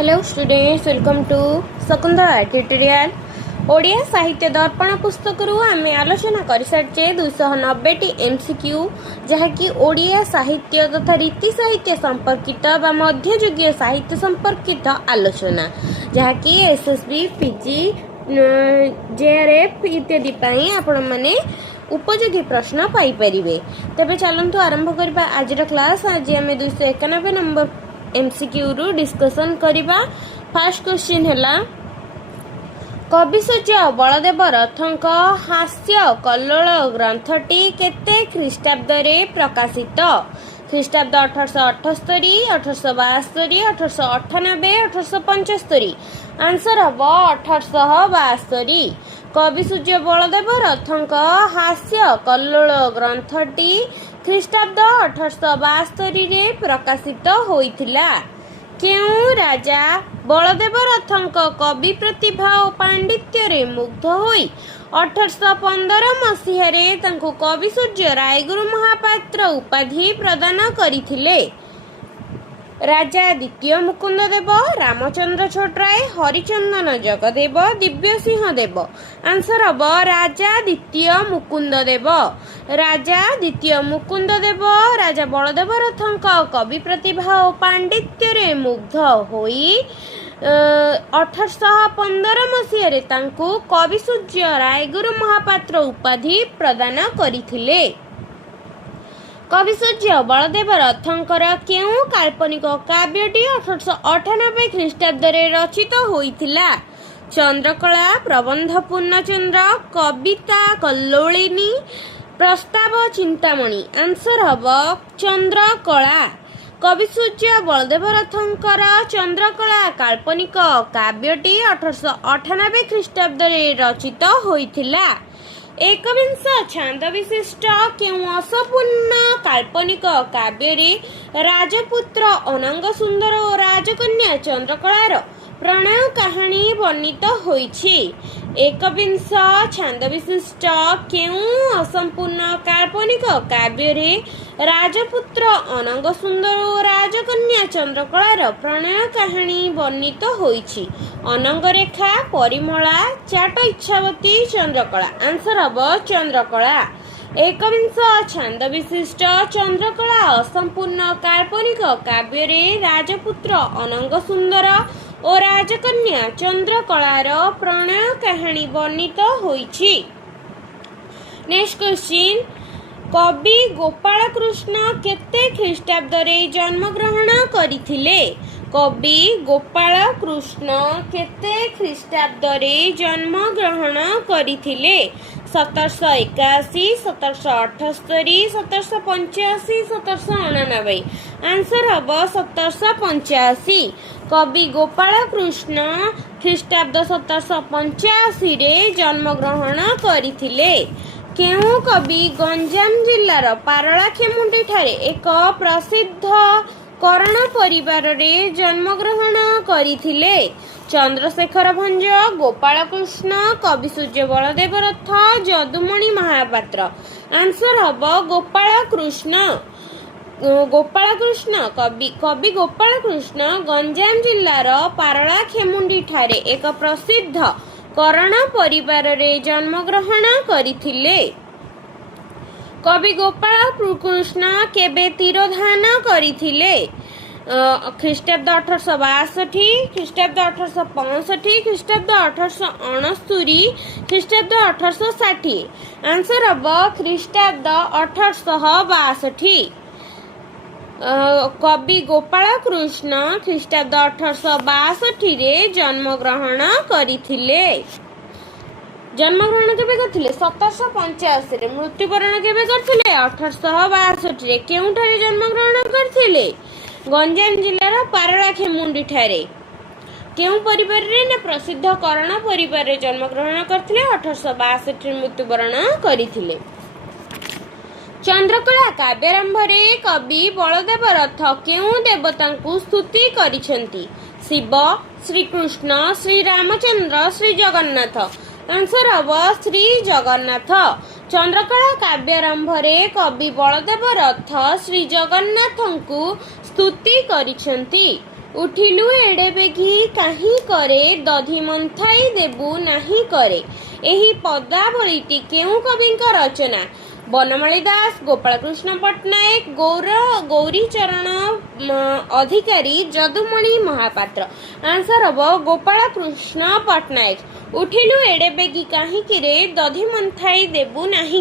Hello students, welcome to Shakuntala tutorial. Odia साहित्य दर्पण पुस्तक आम आलोचना कर सारी 290 MCQ जहाँकि ओडिया साहित्य तथा रीति साहित्य संपर्कित बा मध्ययुगीय साहित्य संपर्कित आलोचना जहाँकि SSB PG JRF इत्यादि आपण मैंने उपयोगी प्रश्न पाइपर। तेज चलतु आरंभ करबा आज क्लास। आज आम 291 नंबर MCQ रु डिस्कसन करिबा। फर्स्ट क्वेश्चन हैला कविसूर्य बलदेव रथंक हास्य कल्लोल ग्रंथटी केते ख्रीष्टाब्द रे प्रकाशित? ख्रीष्टाब्द 1878, 1872, 1898, 1875। आंसर हम 1872। कविसूर्य बलदेव रथंक हास्य कल्लोल ग्रंथटी ख्रीष्टाब्द 1872 रे प्रकाशित होइथिला। केउ राजा बलदेव रथंक कवि प्रतिभा और पांडित्य रे मुग्ध होई 1815 मसीहारे तांको कविसूर्य रायगुरु महापात्र उपाधि प्रदान करिथिले। राजा द्वितीय मुकुंद देव, रामचंद्र छोटराय, हरिचंदन जगदेव, दिव्य सिंह देव। आंसर हम राजा द्वितीय मुकुंद देव। राजा द्वितीय मुकुंद देव राजा बलदेव रथंक कवि प्रतिभा और पांडित्य रे मुग्ध होई 1815 मसीहारे तांको कविसूर्य रायगुरु महापात्र उपाधि प्रदान करिथिले। कविसूर्य बलदेव रथंकर केउ काल्पनिक काव्यटी 1898 ख्रीष्टाब्द रे रचित होइथिला? चंद्रकला, प्रबंध पूर्णचंद्र, कविता कल्लोलिनी, प्रस्ताव चिंतामणि। आंसर हम चंद्रकला। कविसूर्य बलदेव रथंकर चंद्रकला काल्पनिक काव्यटी 1898 ख्रीष्टाब्द रे रचित होइथिला। एकविंश छांद विशिष्ट केउ असंपूर्ण काल्पनिक काव्य रे राजपुत्र अनंग सुंदर और राजकन्या चंद्रकलार प्रणय कहानी वर्णित होइछि। एकविंश छांद विशिष्ट केउ असंपूर्ण काल्पनिक काव्य रे राजपुत्र अनंग सुंदर और राजकन्या चंद्रकलार प्रणय कहानी वर्णित होइछि। अनंग रेखा, परिमला, चाट इच्छावती, चंद्रकला। आंसर हम चंद्रकला। एकविंश छांद विशिष्ट चंद्रकला असंपूर्ण काल्पनिक काव्य रे राजपुत्र अनंग सुंदर और राजकन्या चंद्रकलार प्रणय कहानी वर्णित होइछि। नेक्स्ट क्वेश्चन, कवि गोपाल कृष्ण केते ख्रीष्टाब्द रे जन्म ग्रहण करिथिले? कवि गोपाल कृष्ण केते ख्रीष्टाब्द रे जन्म ग्रहण करिथिले? 1781, 1778, 1785, 1789। आंसर हम 1785। कवि गोपाल कृष्ण ख्रीष्टाब्द 1785 रे जन्म ग्रहण करिथिले। केउ कवि गंजाम जिल्लार पारଳାଖେମୁଣ୍ଡି ठारे एक प्रसिद्ध कर्ण परिवार रे जन्म ग्रहण करिथिले? चंद्रशेखर भंज, गोपाल कृष्ण, कविसूर्य बलदेव रथ, जदुमणि महापात्र। आंसर हम गोपाल कृष्ण। गोपाल कृष्ण कवि गोपाल कृष्ण गंजाम जिल्लार पारଳାଖେମୁଣ୍ଡି ठारे एक प्रसिद्ध कर्ण परिवार रे जन्म ग्रहण करिथिले। कवि गोपाल कृष्ण केबे तिरोधान करिथिले? ख्रीष्टाब्द 1862, ख्रीष्टाब्द 1865, ख्रीष्टाब्द 1869, ख्रीष्टाब्द 1860। आंसर हम ख्रीष्टाब्द 1862। कवि गोपाल कृष्ण ख्रीष्टाब्द 1862 रे जन्म ग्रहण करिथिले। जन्म ग्रहण केबे करथिले? 1785 रे। मृत्युवरण केबे करथिले? 1862 रे। केउठारे जन्म ग्रहण करथिले? गंजाम जिल्लार पारଳାଖେମୁଣ୍ଡି ठारे। केउ परिवार रे? ना प्रसिद्ध कर्ण परिवार रे जन्म ग्रहण करथिले। 1862 रे मृत्युवरण करिथिले। चंद्रकला काव्यारंभ रे कवि बलदेव रथ केउ देवतांकु स्तुति करिसेंती? शिव, श्रीकृष्ण, श्री रामचंद्र, श्री जगन्नाथ। आंसर हम श्री जगन्नाथ। चंद्रकला काव्यारंभ रे कवि बलदेव रथ श्री जगन्नाथंकु स्तुति करिसेंती। ଉଠିଲୁ ଏଡ଼େ ବେଗି କାହିଁ କରେ ଦଧି ମନ୍ଥାଇ ଦେବୁ ନାହିଁ କରେ। ଏହି ପଦାବଳୀଟି କେଉଁ କବିଙ୍କ ରଚନା? ବନମାଳୀ ଦାସ, ଗୋପାଳକୃଷ୍ଣ ପଟ୍ଟନାୟକ, ଗୌରୀଚରଣ ଅଧିକାରୀ, ଯଦୁମଣି ମହାପାତ୍ର। ଆନ୍ସର ହବ ଗୋପାଳକୃଷ୍ଣ ପଟ୍ଟନାୟକ। ଉଠିଲୁ ଏଡ଼େ ବେଗି କାହିଁକିରେ ଦଧି ମନ୍ଥାଇ ଦେବୁ ନାହିଁ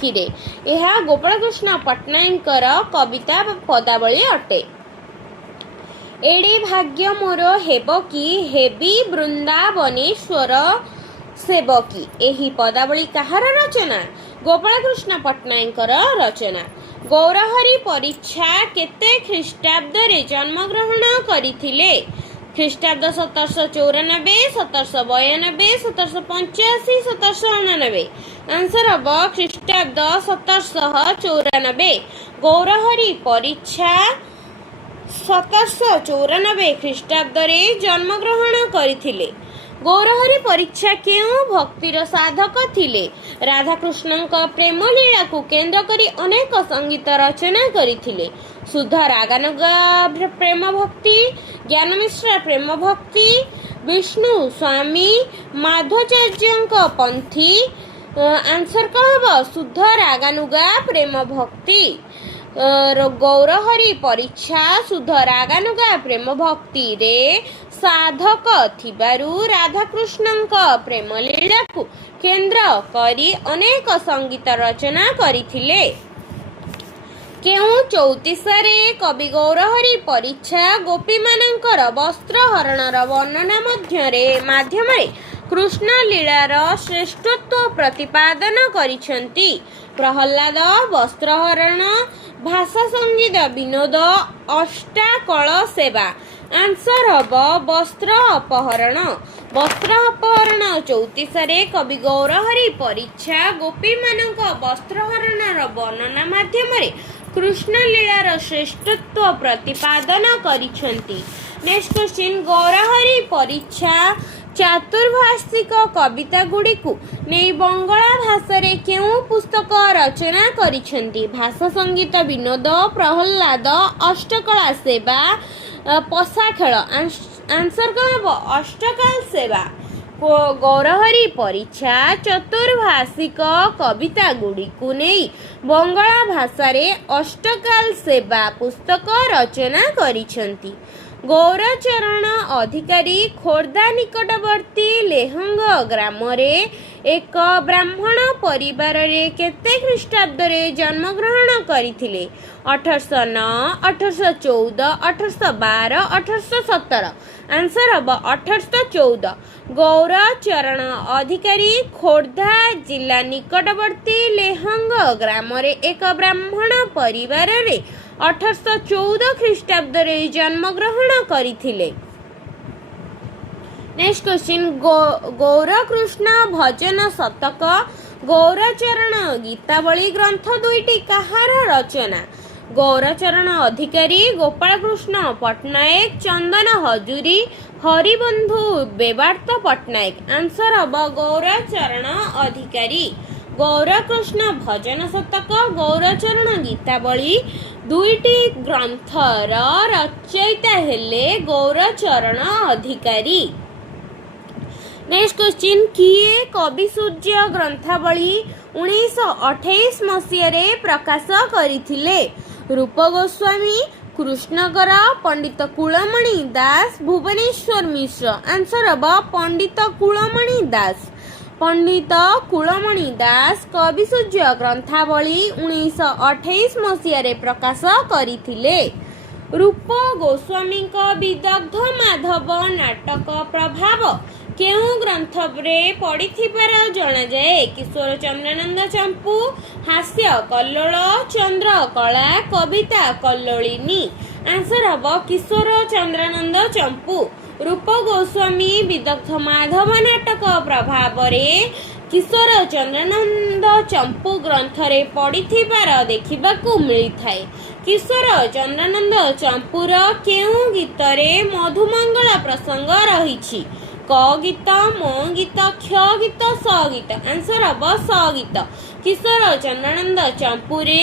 କିରେ। ଏହା ଗୋପାଳକୃଷ୍ଣ ପଟ୍ଟନାୟକଙ୍କର କବିତା ପଦାବଳୀ ଅଟେ। ଏଡ଼େ ଭାଗ୍ୟ ମୋର ହେବ କି ହେବି ବୃନ୍ଦାବନେଶ୍ୱର ସେବକୀ। ଏହି ପଦାବଳୀ କାହାର ରଚନା? ଗୋପାଳକୃଷ୍ଣ ପଟ୍ଟନାୟକଙ୍କର ରଚନା। ଗୌରହରି ପରିଚ୍ଛା କେତେ ଖ୍ରୀଷ୍ଟାବ୍ଦରେ ଜନ୍ମଗ୍ରହଣ କରିଥିଲେ? ଖ୍ରୀଷ୍ଟାବ୍ଦ 1794, 1792, 1785, 1789। ଆନ୍ସର ହବ ଖ୍ରୀଷ୍ଟାବ୍ଦ 1794। ଗୌରହରି ପରିଚ୍ଛା 1794 ଖ୍ରୀଷ୍ଟାବ୍ଦରେ ଜନ୍ମଗ୍ରହଣ କରିଥିଲେ। ଗୌରହରି ପରିଚ୍ଛା କେଉଁ ଭକ୍ତିର ସାଧକ ଥିଲେ? ରାଧାକୃଷ୍ଣଙ୍କ ପ୍ରେମ ଲୀଳାକୁ କେନ୍ଦ୍ର କରି ଅନେକ ସଙ୍ଗୀତ ରଚନା କରିଥିଲେ। ସୁଧ ରାଗାନୁଗା ପ୍ରେମ ଭକ୍ତି, ଜ୍ଞାନମିଶ୍ର ପ୍ରେମ ଭକ୍ତି, ବିଷ୍ଣୁ ସ୍ୱାମୀ ମାଧବାଚାର୍ଯ୍ୟଙ୍କ ପନ୍ଥୀ। ଆନ୍ସର କଣ ହବ? ସୁଧ ରାଗାନୁଗା ପ୍ରେମ ଭକ୍ତି। ଗୌରହରି ପରିଚ୍ଛା ସୁଧ ରାଗାନୁଗା ପ୍ରେମ ଭକ୍ତିରେ ସାଧକ ଥିବାରୁ ରାଧାକୃଷ୍ଣଙ୍କ ପ୍ରେମ ଲୀଳାକୁ କେନ୍ଦ୍ର କରି ଅନେକ ସଙ୍ଗୀତ ରଚନା କରିଥିଲେ। କେଉଁ ଚଉତିଶାରେ କବି ଗୌରହରି ପରିଚ୍ଛା ଗୋପୀମାନଙ୍କର ବସ୍ତ୍ରହରଣର ବର୍ଣ୍ଣନା ମାଧ୍ୟମରେ କୃଷ୍ଣ ଲୀଳାର ଶ୍ରେଷ୍ଠତ୍ୱ ପ୍ରତିପାଦନ କରିଛନ୍ତି? ପ୍ରହଲ୍ଲାଦ, ବସ୍ତ୍ରହରଣ, ଭାଷା ସଙ୍ଗୀତ ବିନୋଦ, ଅଷ୍ଟାକଳ ସେବା। ଆନ୍ସର ହବ ବସ୍ତ୍ର ଅପହରଣ। ବସ୍ତ୍ର ଅପହରଣ ଚଉତିଶାରେ କବି ଗୌରହରି ପରିଚ୍ଛା ଗୋପୀମାନଙ୍କ ବସ୍ତ୍ରହରଣର ବର୍ଣ୍ଣନା ମାଧ୍ୟମରେ କୃଷ୍ଣ ଲୀଳାର ଶ୍ରେଷ୍ଠତ୍ୱ ପ୍ରତିପାଦନ କରିଛନ୍ତି। ନେକ୍ସଟ କ୍ୱେଶ୍ଚିନ୍, ଗୌରହରି ପରିଚ୍ଛା ଚାତୁର୍ଭାଷିକ କବିତା ଗୁଡ଼ିକୁ ନେଇ ବଙ୍ଗଳା ଭାଷାରେ କେଉଁ ପୁସ୍ତକ ରଚନା କରିଛନ୍ତି? ଭାଷା ସଙ୍ଗୀତ ବିନୋଦ, ପ୍ରହଲ୍ଲାଦ, ଅଷ୍ଟକଳା ସେବା, ପଶା ଖେଳ। ଆନ୍ସର କଣ ହେବ? ଅଷ୍ଟକଳା ସେବା। ଗୌରହରି ପରିଚ୍ଛା ଚତୁର୍ଭାଷିକ କବିତା ଗୁଡ଼ିକୁ ନେଇ ବଙ୍ଗଳା ଭାଷାରେ ଅଷ୍ଟକାଳ ସେବା ପୁସ୍ତକ ରଚନା କରିଛନ୍ତି। ଗୌରଚରଣ ଅଧିକାରୀ ଖୋର୍ଦ୍ଧା ନିକଟବର୍ତ୍ତୀ ଲେହଙ୍ଗ ଗ୍ରାମରେ ଏକ ବ୍ରାହ୍ମଣ ପରିବାରରେ କେତେ ଖ୍ରୀଷ୍ଟାବ୍ଦରେ ଜନ୍ମଗ୍ରହଣ କରିଥିଲେ? 1809, 1814, 1812, 1817। ଆନ୍ସର ହବ 1814। ଗୌରଚରଣ ଅଧିକାରୀ ଖୋର୍ଦ୍ଧା ଜିଲ୍ଲା ନିକଟବର୍ତ୍ତୀ ଲେହଙ୍ଗ ଗ୍ରାମରେ ଏକ ବ୍ରାହ୍ମଣ ପରିବାରରେ 1814 ଖ୍ରୀଷ୍ଟାବ୍ଦରେ ଜନ୍ମଗ୍ରହଣ କରିଥିଲେ। ନେକ୍ସଟ କ୍ୱେଶ୍ଚିନ୍, ଗୌରକୃଷ୍ଣ ଭଜନ ଶତକ, ଗୌରଚରଣ ଗୀତାବଳୀ ଗ୍ରନ୍ଥ ଦୁଇଟି କାହାର ରଚନା? ଗୌରଚରଣ ଅଧିକାରୀ, ଗୋପାଳକୃଷ୍ଣ ପଟ୍ଟନାୟକ, ଚନ୍ଦନ ହଜୁରୀ, ହରିବନ୍ଧୁ ବେବାର୍ତ ପଟ୍ଟନାୟକ। ଆନ୍ସର ହବ ଗୌରଚରଣ ଅଧିକାରୀ। ଗୌରକୃଷ୍ଣ ଭଜନ ଶତକ, ଗୌରଚରଣ ଗୀତାବଳୀ ଦୁଇଟି ଗ୍ରନ୍ଥର ରଚୟିତା ହେଲେ ଗୌରଚରଣ ଅଧିକାରୀ। ନେକ୍ସଟ କ୍ୱେଶ୍ଚିନ୍, କିଏ କବି ସୂର୍ଯ୍ୟ ଗ୍ରନ୍ଥାବଳୀ 1928 ମସିହାରେ ପ୍ରକାଶ କରିଥିଲେ? ରୂପ ଗୋସ୍ୱାମୀ, କୃଷ୍ଣକର, ପଣ୍ଡିତ କୁଳମଣି ଦାସ, ଭୁବନେଶ୍ୱର ମିଶ୍ର। ଆନ୍ସର ହବ ପଣ୍ଡିତ କୁଳମଣି ଦାସ। ପଣ୍ଡିତ କୁଳମଣି ଦାସ କବି ସୂର୍ଯ୍ୟ ଗ୍ରନ୍ଥାବଳୀ 1928 ମସିହାରେ ପ୍ରକାଶ କରିଥିଲେ। ରୂପ ଗୋସ୍ୱାମୀଙ୍କ ବିଦଗ୍ଧ ମାଧବ ନାଟକ ପ୍ରଭାବ କେଉଁ ଗ୍ରନ୍ଥରେ ପଡ଼ିଥିବାର ଜଣାଯାଏ? କିଶୋର ଚନ୍ଦ୍ରାନନ୍ଦ ଚମ୍ପୁ, ହାସ୍ୟ କଲ୍ଲୋଳ, ଚନ୍ଦ୍ରକଳା, କବିତା କଲ୍ଲୋଳିନୀ। ଆନ୍ସର ହବ କିଶୋର ଚନ୍ଦ୍ରାନନ୍ଦ ଚମ୍ପୁ। ରୂପ ଗୋସ୍ୱାମୀ ବିଦଗ୍ଧ ମାଧବ ନାଟକ ପ୍ରଭାବରେ କିଶୋର ଚନ୍ଦ୍ରାନନ୍ଦ ଚମ୍ପୁ ଗ୍ରନ୍ଥରେ ପଡ଼ିଥିବାର ଦେଖିବାକୁ ମିଳିଥାଏ। କିଶୋର ଚନ୍ଦ୍ରାନନ୍ଦ ଚମ୍ପୁର କେଉଁ ଗୀତରେ ମଧୁମଙ୍ଗଳ ପ୍ରସଙ୍ଗ ରହିଛି? କ ଗୀତ, ମୋ ଗୀତ, କ୍ଷ ଗୀତ, ସ ଗୀତ। ଆନ୍ସର ହବ ସ ଗୀତ। କିଶୋର ଚନ୍ଦ୍ରାନନ୍ଦ ଚମ୍ପୁରେ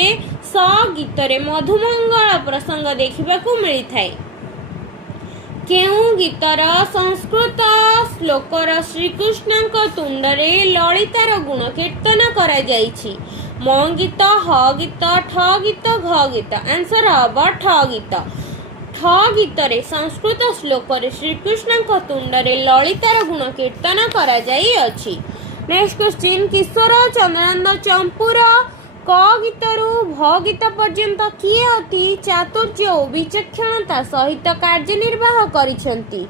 ସ ଗୀତରେ ମଧୁମଙ୍ଗଳ ପ୍ରସଙ୍ଗ ଦେଖିବାକୁ ମିଳିଥାଏ। କେଉଁ ଗୀତର ସଂସ୍କୃତ ଶ୍ଲୋକର ଶ୍ରୀକୃଷ୍ଣଙ୍କ ତୁଣ୍ଡରେ ଲଳିତାର ଗୁଣ କୀର୍ତ୍ତନ କରାଯାଇଛି? ମ ଗୀତ, ହ ଗୀତ, ଠ ଗୀତ, ଘ ଗୀତ। ଆନ୍ସର ହବ ଠ ଗୀତ। ଠ ଗୀତରେ ସଂସ୍କୃତ ଶ୍ଲୋକରେ ଶ୍ରୀକୃଷ୍ଣଙ୍କ ତୁଣ୍ଡରେ ଲଳିତାର ଗୁଣ କୀର୍ତ୍ତନ କରାଯାଇଅଛି। ନେକ୍ସଟ କ୍ୱେଶ୍ଚିନ୍, କିଶୋର ଚନ୍ଦ୍ରାନନ୍ଦ ଚମ୍ପୁର କ ଗୀତରୁ ଭ ଗୀତ ପର୍ଯ୍ୟନ୍ତ କିଏ ଅତି ଚାତୁର୍ଯ୍ୟ ଓ ବିଚକ୍ଷଣତା ସହିତ କାର୍ଯ୍ୟନିର୍ବାହ କରିଛନ୍ତି?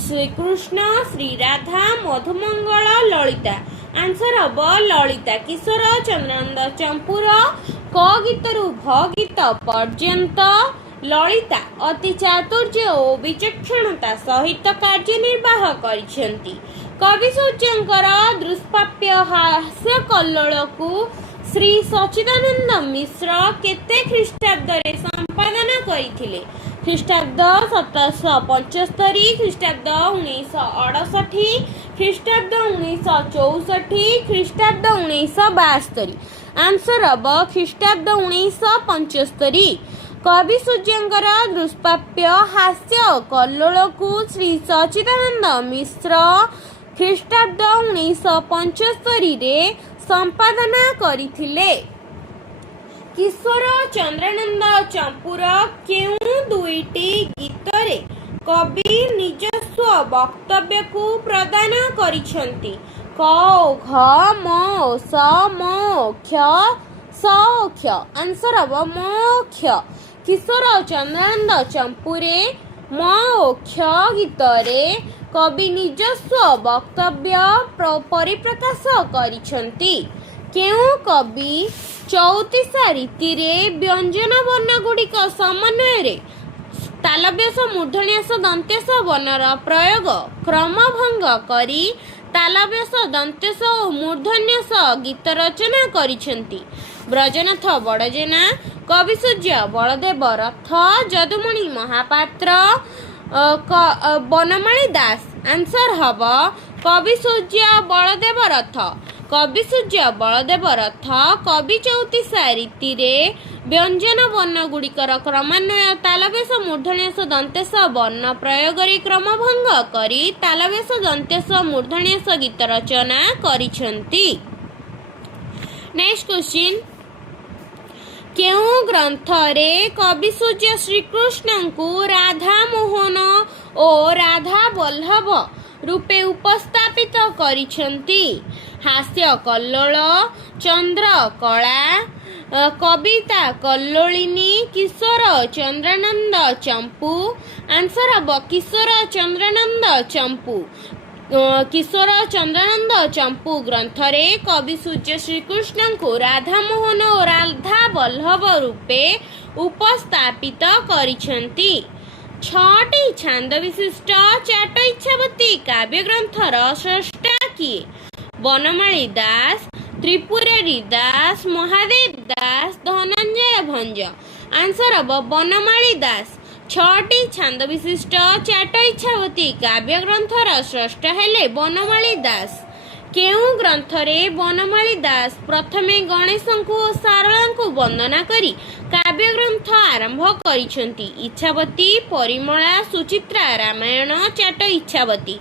ଶ୍ରୀକୃଷ୍ଣ, ଶ୍ରୀରାଧା, ମଧୁମଙ୍ଗଳ, ଲଳିତା। ଆନ୍ସର ହବ ଲଳିତା। କିଶୋର ଚନ୍ଦ୍ରାନନ୍ଦ ଚମ୍ପୁର କ ଗୀତରୁ ଭ ଗୀତ ପର୍ଯ୍ୟନ୍ତ ଲଳିତା ଅତି ଚାତୁର୍ଯ୍ୟ ଓ ବିଚକ୍ଷଣତା ସହିତ କାର୍ଯ୍ୟନିର୍ବାହ କରିଛନ୍ତି। କବି ସୂର୍ଯ୍ୟଙ୍କର ଦୁଷ୍ପ୍ରାପ୍ୟ ହାସ୍ୟ କଲ୍ଲୋଳକୁ ଶ୍ରୀ ସଚ୍ଚିଦାନନ୍ଦ ମିଶ୍ର କେତେ ଖ୍ରୀଷ୍ଟାବ୍ଦରେ ସମ୍ପାଦନା କରିଥିଲେ? ଖ୍ରୀଷ୍ଟାବ୍ଦ 1775, ଖ୍ରୀଷ୍ଟାବ୍ଦ 1968, ଖ୍ରୀଷ୍ଟାବ୍ଦ 1964, ଖ୍ରୀଷ୍ଟାବ୍ଦ 1972। ଆନ୍ସର ହବ ଖ୍ରୀଷ୍ଟାବ୍ଦ 1975। କବି ସୂର୍ଯ୍ୟଙ୍କର ଦୁଷ୍ପ୍ରାପ୍ୟ ହାସ୍ୟ କଲ୍ଲୋଳକୁ ଶ୍ରୀ ସଚ୍ଚିଦାନନ୍ଦ ମିଶ୍ର ଖ୍ରୀଷ୍ଟାବ୍ଦ 1975ରେ ସମ୍ପାଦନା କରିଥିଲେ। କିଶୋର ଚନ୍ଦ୍ରାନନ୍ଦ ଚମ୍ପୁର କେଉଁ ଦୁଇଟି ଗୀତରେ କବି ନିଜସ୍ୱ ବକ୍ତବ୍ୟକୁ ପ୍ରଦାନ କରିଛନ୍ତି? କ ଓ ଘ, ମ ଓ ସ, ମ ଓ କ୍ଷ, ସ ଓ କ୍ଷ। ଆନ୍ସର ହବ ମ ଓ କ୍ଷ। କିଶୋର ଚନ୍ଦ୍ରାନନ୍ଦ ଚମ୍ପୁରେ ମ ଓ କ୍ଷ ଗୀତରେ କବି ନିଜସ୍ୱ ବକ୍ତବ୍ୟ ପରିପ୍ରକାଶ କରିଛନ୍ତି। କେଉଁ କବି ଚଉତିଶା ରୀତିରେ ବ୍ୟଞ୍ଜନ ବର୍ଣ୍ଣ ଗୁଡ଼ିକ ସମନ୍ୱୟରେ ତାଲବ୍ୟାସ, ମୂର୍ଧନ୍ୟାସ, ଦନ୍ତ୍ୟାସ ବର୍ଣ୍ଣର ପ୍ରୟୋଗ କ୍ରମଭଙ୍ଗ କରି ତାଲବ୍ୟାସ, ଦନ୍ତ୍ୟାସ ଓ ମୂର୍ଧନ୍ୟାସ ଗୀତ ରଚନା କରିଛନ୍ତି? ବ୍ରଜନାଥ ବଡ଼ଜେନା, କବିସୂର୍ଯ୍ୟ ବଳଦେବ ରଥ, ଯଦୁମଣି ମହାପାତ୍ର, ବନମାଳୀ ଦାସ। ଆନ୍ସର ହବ କବିସୂର୍ଯ୍ୟ ବଳଦେବ ରଥ। କବିସୂର୍ଯ୍ୟ ବଳଦେବ ରଥ କବି ଚଉତିଶା ରୀତିରେ ବ୍ୟଞ୍ଜନ ବର୍ଣ୍ଣ ଗୁଡ଼ିକର କ୍ରମାନ୍ୱୟ ତାଲବ୍ୟାସ, ମୂର୍ଧନ୍ୟାସ, ଦନ୍ତ୍ୟାସ ବର୍ଣ୍ଣ ପ୍ରୟୋଗରେ କ୍ରମଭଙ୍ଗ କରି ତାଲବ୍ୟାସ, ଦନ୍ତ୍ୟାସ, ମୂର୍ଧନ୍ୟାସ ଗୀତ ରଚନା କରିଛନ୍ତି। ନେକ୍ସଟ କ୍ୱେଶ୍ଚିନ୍, କେଉଁ ଗ୍ରନ୍ଥରେ କବିସୂର୍ଯ୍ୟ ଶ୍ରୀକୃଷ୍ଣଙ୍କୁ ରାଧା ମୋହନ ଓ ରାଧା ବଲ୍ଲଭ ରୂପେ ଉପସ୍ଥାପିତ କରିଛନ୍ତି? ହାସ୍ୟ କଲ୍ଲୋଳ, ଚନ୍ଦ୍ରକଳା, କବିତା କଲ୍ଲୋଳିନୀ, କିଶୋର ଚନ୍ଦ୍ରାନନ୍ଦ ଚମ୍ପୁ। ଆନ୍ସର ହବ କିଶୋର ଚନ୍ଦ୍ରାନନ୍ଦ ଚମ୍ପୁ। କିଶୋର ଚନ୍ଦ୍ରାନନ୍ଦ ଚମ୍ପୁ ଗ୍ରନ୍ଥରେ କବି ସୂର୍ଯ୍ୟ ଶ୍ରୀକୃଷ୍ଣଙ୍କୁ ରାଧାମୋହନ ଓ ରାଧା ବଲ୍ଲଭ ରୂପେ ଉପସ୍ଥାପିତ କରିଛନ୍ତି। 6ଟି ଛାନ୍ଦ ବିଶିଷ୍ଟ ଚାଟ ଇଚ୍ଛାବତୀ କାବ୍ୟଗ୍ରନ୍ଥର ସ୍ରଷ୍ଟା କିଏ? ବନମାଳୀ ଦାସ, ତ୍ରିପୁରାରୀ ଦାସ, ମହାଦେବ ଦାସ, ଧନଞ୍ଜୟ ଭଞ୍ଜ। ଆନ୍ସର ହବ ବନମାଳୀ ଦାସ। 6ଟି ଛାନ୍ଦ ବିଶିଷ୍ଟ ଚାଟ ଇଚ୍ଛାବତୀ କାବ୍ୟଗ୍ରନ୍ଥର ସ୍ରଷ୍ଟା ହେଲେ ବନମାଳୀ ଦାସ। କେଉଁ ଗ୍ରନ୍ଥରେ ବନମାଳୀ ଦାସ ପ୍ରଥମେ ଗଣେଶଙ୍କୁ ଓ ଶାରଳାଙ୍କୁ ବନ୍ଦନା କରି କାବ୍ୟଗ୍ରନ୍ଥ ଆରମ୍ଭ କରିଛନ୍ତି? ଇଚ୍ଛାବତୀ, ପରିମଳା, ସୁଚିତ୍ରା, ରାମାୟଣ, ଚାଟ ଇଚ୍ଛାବତୀ।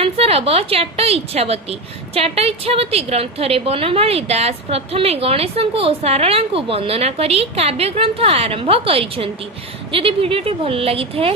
ଆନ୍ସର ହବ ଚାଟ ଇଚ୍ଛାବତୀ। ଚାଟ ଇଚ୍ଛାବତୀ ଗ୍ରନ୍ଥରେ ବନମାଳୀ ଦାସ ପ୍ରଥମେ ଗଣେଶଙ୍କୁ ଓ ଶାରଳାଙ୍କୁ ବନ୍ଦନା କରି କାବ୍ୟଗ୍ରନ୍ଥ ଆରମ୍ଭ କରିଛନ୍ତି। ଯଦି ଭିଡ଼ିଓଟି ଭଲ ଲାଗିଥାଏ